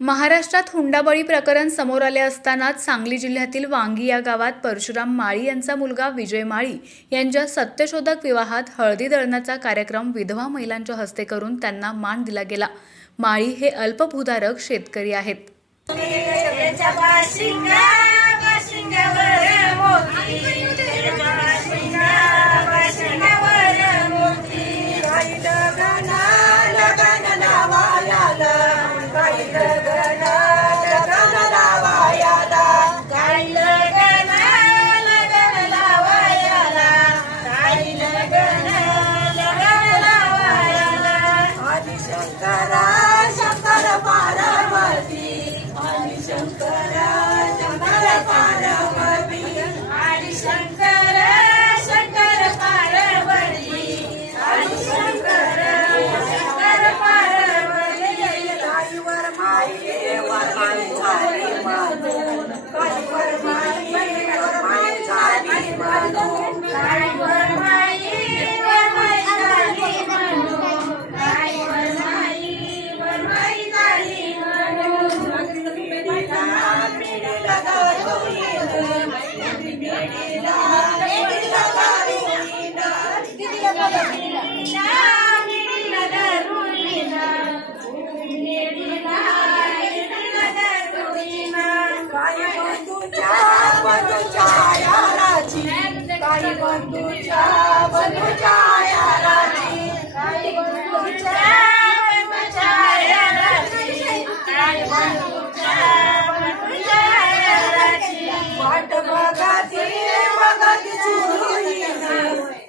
महाराष्ट्रात हुंडाबळी प्रकरण समोर आले असतानाच सांगली जिल्ह्यातील वांगी या गावात परशुराम माळी यांचा मुलगा विजय माळी यांच्या सत्यशोधक विवाहात हळदी दळण्याचा कार्यक्रम विधवा महिलांच्या हस्ते करून त्यांना मान दिला गेला। माळी हे अल्पभूधारक शेतकरी आहेत।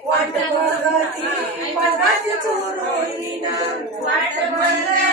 वाट बघती चुरोईना वाट बघ